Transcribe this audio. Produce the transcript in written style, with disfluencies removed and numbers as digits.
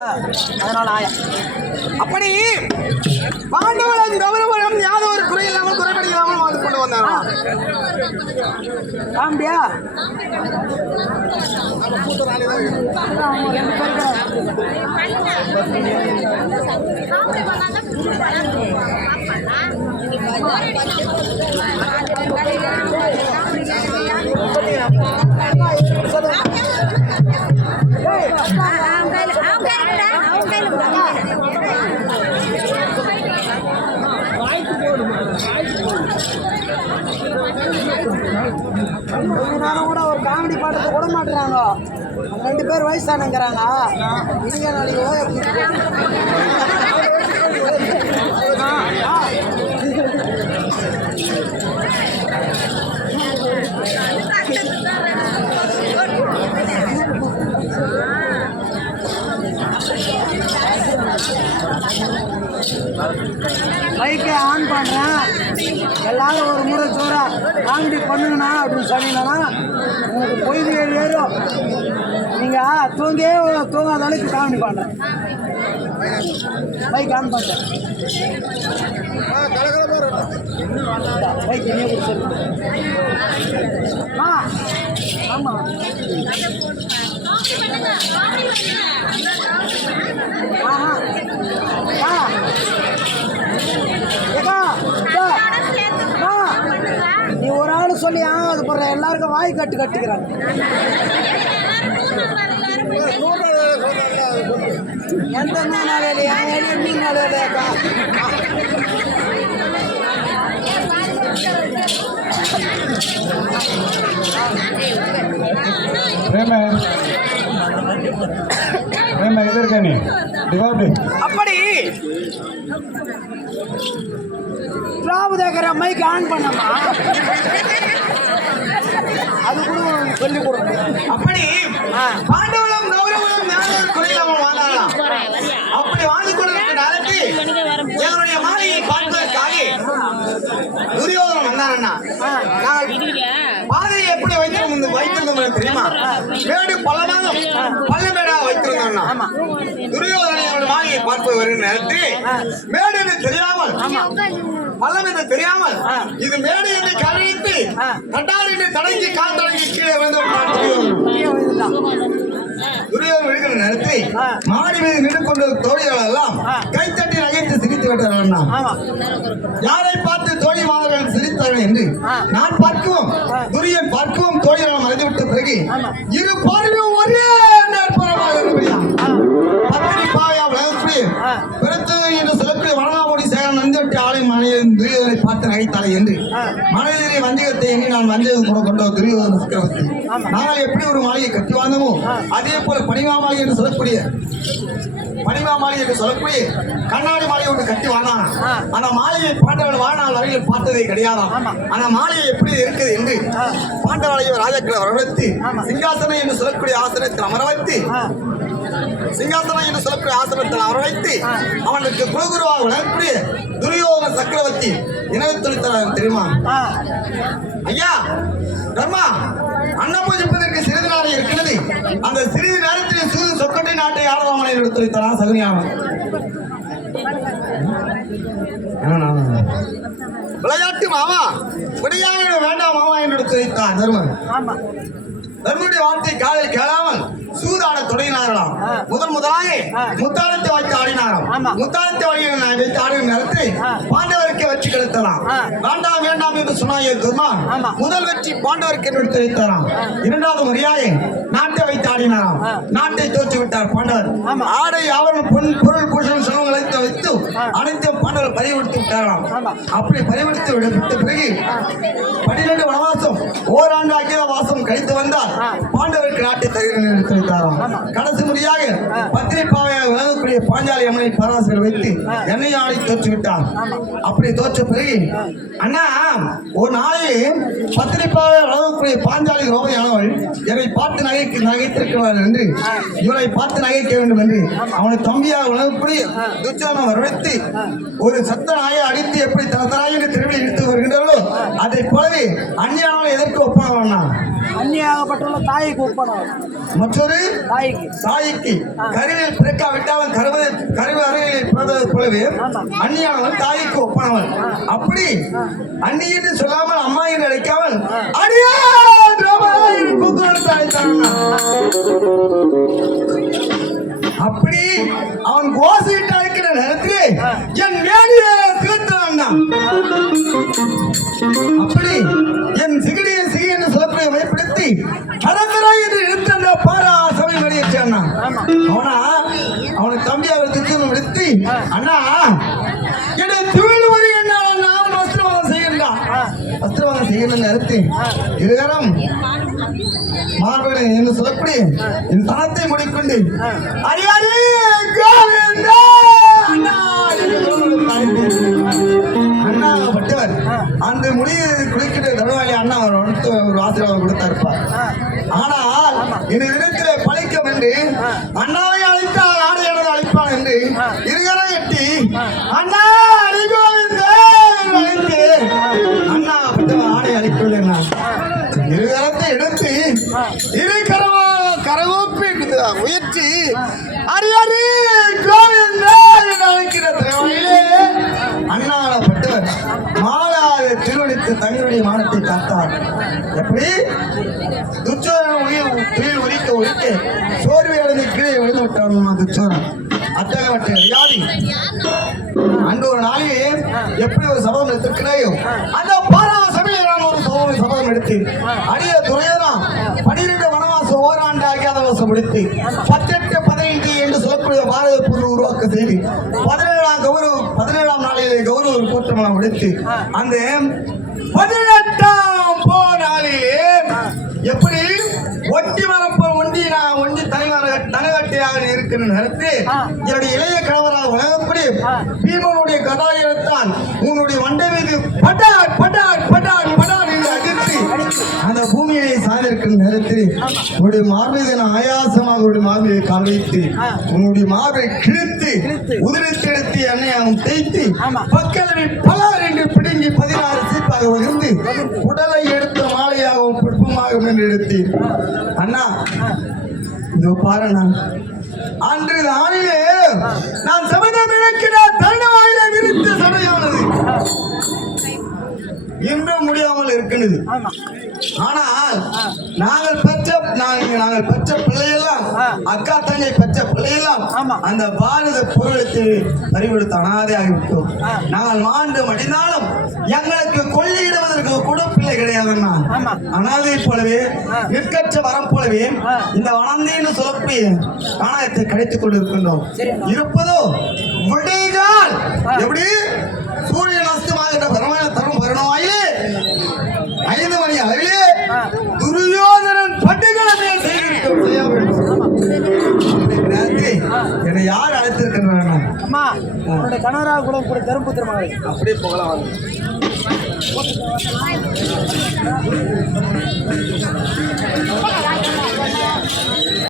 அதனால அப்படி பாண்டவன் கௌரவம் யாதோ ஒரு குறை இல்லாமல் குறைபடி இல்லாமல் வாழ்ந்து கொண்டு வந்தாரா அப்படியா? கூட ஒரு காமெடி பாட்டத்தை கூட மாட்டுறாங்க. 2 பேர் வயசானுங்கிறாங்க. நீங்க நாளைக்கு பைக்கை ஆன் பண்ணுறேன், எல்லாரும் ஒரு முறை சோறா காமெடி பண்ணுங்கண்ணா அப்படின்னு சொன்னீங்கன்னா உங்களுக்கு பொய்து ஏறும். நீங்கள் தூங்காத அளவுக்கு காமெடி பண்ணுறேன். பைக் ஆன் பண்ணுறேன். பைக் என்ன கொடுத்துருங்க. ஆமாம் நீ ஒரு ஆள் சொல்லி அது போடுற எல்லாருக்கும் வாய் கட்டுக்கிறாங்க. எந்த நாள் இல்லையா மீன் நாள் இல்லையாக்கா? அப்படி ராவுதேகர மைக் ஆன் பண்ணமா அது கூட சொல்லி கொடுக்கணும். அப்படி பாண்டவனம் கௌரவம் ஞானம் குறையில்லாமல் வாழ்ந்தாராம். அப்படி வாழ்ந்து கொண்டிருக்கிற நேரத்தில் என்னுடைய மாலையை பார்ப்பதற்காக துரியோதனன் வந்தாரண்ணா. பாதையை எப்படி வைத்திருந்தோம் தெரியுமா? மேடு பள்ளமாகும் பள்ளமேடாக வைத்திருந்தோம்னா துரியோதனன் மாலையை பார்ப்பது வருகிற நேரத்தில் மேடு என்று தெரியாமல் பள்ளம் என்று தெரியாமல் இது மேடு என்று கழித்து கட்டார் என்று தடங்கி கால் தடங்கி கீழே வந்து துரியோதனன் விழுகிற நேரத்தில் மாடி மீது நின்று கொண்ட தோழிகள் எல்லாம் கைத்தட்டி நகைத்து சிரித்து விட்டார்கள். யாரை பார்த்து தோழி மாணவர்கள் சிரித்தார்கள் என்று நான் பார்க்கவும் துரியன் பார்க்கவும் தோழிகள் மறைந்துவிட்ட பிறகு இரு பார்வையும் ஒரே நேர்பரமாக என்று சொல்லக்கூடிய வனகாமொழி சேகரன் நந்திவட்டி ஆலை மனையின் துரியோதனை பார்த்து நகைத்தாளை என்று மனைவியை வஞ்சகத்தை எண்ணி நான் வஞ்சகம் கூட கொண்ட துரியோதன சக்கரவர்த்தி நாங்கள் எப்படி ஒரு மாளிகை கட்டி வாழ்ந்தோமோ அதே போல பனிமா மாளிகை என்று சொல்லக்கூடிய கண்ணாடி மாளிகை ஒன்று கட்டி வாழ்ந்தான். அந்த மாளிகை பாண்டவன் வாழ்நாள் வரையில் பார்த்ததே கிடையாதாம். அந்த மாளிகை எப்படி இருக்குது என்று பாண்டவளைய ராஜாக்களை வரவழைத்து சிங்காசனம் என்று சொல்லக்கூடிய ஆசனத்தில் அமரவைத்து அவனுக்கு குருகுருவாக விளங்கக்கூடிய துரியோதன சக்கரவர்த்தி இணைவு தொழிற்சாலை தெரியுமா? ஐயா தர்மா அன்னபூஜிப்பதற்கு சிறிது நாளை இருக்கிறது. அந்த சிறிது நேரத்தில் சூது சொக்கட்டை நாட்டை ஆடவாமலை எடுத்துரைத்தான் சகுனியான விளையாட்டு மாமா விளையாட வேண்டாம் மாமா என்று எடுத்துரைத்தான் தர்மன். தர்மனுடைய வார்த்தை காலில் கேளாமல் சூதாட தொடங்கினார்களாம். முதலாக முத்தாளத்தை வைத்து ஆடினாராம். முத்தாளத்தை வைத்து ஆடின நேரத்தில் பாண்டவருக்கு வெற்றி கிடைத்தலாம். வேண்டாம் என்று சொன்னார். முதல் வெற்றி பாண்டவருக்கு எடுத்து வைத்தாராம். 2வது முறையாக நாட்டை வைத்து ஆடினாராம். நாட்டை தோற்று விட்டார் பாண்டவர். ஆடை ஆவரணம் பொருள் பூஷணம் செல்வங்களை வைத்து அனைத்தும் பாண்டவர் பறிகொடுத்து விட்டாராம். அப்படி பறிகொடுத்து விட்ட பிறகு 12 வனவாசம் ஓராண்டு அகில வாசம் கழித்து வந்தார். பாண்டவருக்கு நாட்டை தருகிறேன் கடைசி முறையாக பத்திரிப்பாவையாக விளங்கக்கூடிய பாஞ்சாலி அம்மனை பராசர் வைத்து என்னை ஆளை தோற்று விட்டார். அப்படி தோற்ற பிறகு அண்ணா ஒரு நாளில் பத்திரிப்பாவை விளங்கக்கூடிய பாஞ்சாலி ரோமையானவள் என்னை பார்த்து நகைத்திருக்கிறார் என்று இவரை பார்த்து நகைக்க வேண்டும் என்று அவனை தம்பியாக விளங்கக்கூடிய துச்சாதனம் வரவழைத்து ஒரு சத்த நாயை அடித்து எப்படி தனத்தனாய் திரும்பி இழுத்து வருகின்றார்களோ அதை போலவே அந்நியானவனை எதற்கு ஒப்பானா? அந்நியாகப்பட்டுள்ள தாய்க்கு ஒப்பனம் மற்றொரு தாய்க்கு கருவில் பிறக்காவிட்டால் போலவே அண்ணியானவன் தாய்க்கு ஒப்பானவன். அப்படி அண்ணி என்று சொல்லாமல் அம்மா என்று அழைக்காமல் அடியே கூக்குரல் அழைத்தான். அப்படி அவன் கோசிட்டு அழைக்கிற நேரத்திலே என் மேடியை திருத்தான். அப்படி என் சிகிடியை சிகி என்று சொல்லக்கூடிய பயப்படுத்தி கடற்கரை என்று இழுத்து அந்த பாரா சபை வெளியேற்றான். அவனை தம்பியாக திட்டம் விடுத்து அண்ணா என்னை தொழில் வரி என்ன நாம் வஸ்திரவாதம் செய்யலாம் வஸ்திரவாதம் செய்யணும் நேரத்தை இருகரம் மார்பனை என்று சொல்லக்கூடிய என் தனத்தை முடிக்கொண்டு அறியாரே கோவிந்தா அண்ணாப்பட்டவர் அந்த முடியை குளிக்கிற தருவாளி அண்ணா ஒரு ஆசீர்வாதம் கொடுத்தாருப்பார். ஆனால் இந்த இடத்திலே பழிக்கம் என்று அண்ணாவை அழைத்தால் ஆடையானது அழைப்பான் என்று இருகரை எட்டி அண்ணா அழைத்து அண்ணாப்பட்டவர் ஆடை அழைக்கவில்லை. இருகரத்தை எடுத்து இரு கரகோப்பி முயற்சி அறியாரி கோவிந்தா என்று அழைக்கிற திரைவாயிலே அண்ணாளப்பட்டவர் மாலாத திருவடித்து தங்களுடைய மானத்தை காத்தார். எப்படி துச்சோரன் உயிர் உரிக்க சோர்வை அடைந்து கீழே விழுந்து விட்டான் துச்சோரன். அத்தகவற்ற வியாதி அன்று ஒரு நாளிலே எப்படி ஒரு சபதம் எடுத்திருக்கிறாயோ அந்த பாராவ சபையை நான் ஒரு சபதம் எடுத்தேன். அடிய துறையதான் 12 வனவாசம் ஓராண்டு ஆகியாத வருஷம் முடித்து 18 15 என்று சொல்லக்கூடிய பாரத பொருள் உருவாக்க செய்து 17ஆம் நாளிலே கௌரவ கூட்டமெல்லாம் முடித்து அந்த 18ஆம் நாளிலே எப்படி ஒட்டி மரப்ப ஒண்டி தனகட்டையாக இருக்கிற நேரத்தில் என்னுடைய இளைய கணவராக வழங்கப்படி பீமனுடைய கதாயத்தான் உன்னுடைய மண்டை மீது பட்டாட் பட்டாட் பட்டாட் பட்டாட் என்று அடித்து அந்த பூமியை சார்ந்திருக்கிற நேரத்தில் உன்னுடைய மார்பீதை ஆயாசமாக உன்னுடைய மார்பையை கால் வைத்து உன்னுடைய மார்பை கிழித்து உதிரித்தெடுத்து எண்ணெயாகவும் தேய்த்து பக்கலவை பலார் என்று பிடுங்கி 16 சீப்பாக வகிர்ந்து உடலை எடுத்த மாலையாகவும் புஷ்பமாகவும் என்று எடுத்து அண்ணா இதோ பாருண்ணா அன்று நாளிலே நான் சபதம் இழக்கிற தருணவாயில விரித்த சபையானது இன்னும் முடியாமல் இருக்கிறது. ஆனால் நாங்கள் பெற்ற பிள்ளையெல்லாம் அக்கா தங்கை பெற்ற பிள்ளையெல்லாம் அந்த பாரத பொருளுக்கு பறிகொடுத்து அனாதையாகிவிட்டோம். நாங்கள் மாண்டு மடிந்தாலும் எங்களுக்கு கொள்ளையிடுவதற்கு கூட பிள்ளை கிடையாதுன்னா அனாதை போலவே நிற்கற்ற வரம் போலவே இந்த வனந்தின்னு சொல்லக்கூடிய நாணயத்தை கிடைத்துக் கொண்டிருக்கின்றோம். இருப்பதோ விடைகால் எப்படி சூரியன் அஸ்தமாகின்ற பரமான தரும் வருணமாயிலே 5 மணி அளவிலே துரியோதனன் பட்டுகளை என்னை யார் அழைத்திருக்கிறாங்க? அம்மா உன்னுடைய கணவராக கூட கூட தரும்புத்திர மகளை அப்படியே போகலாம். வாங்க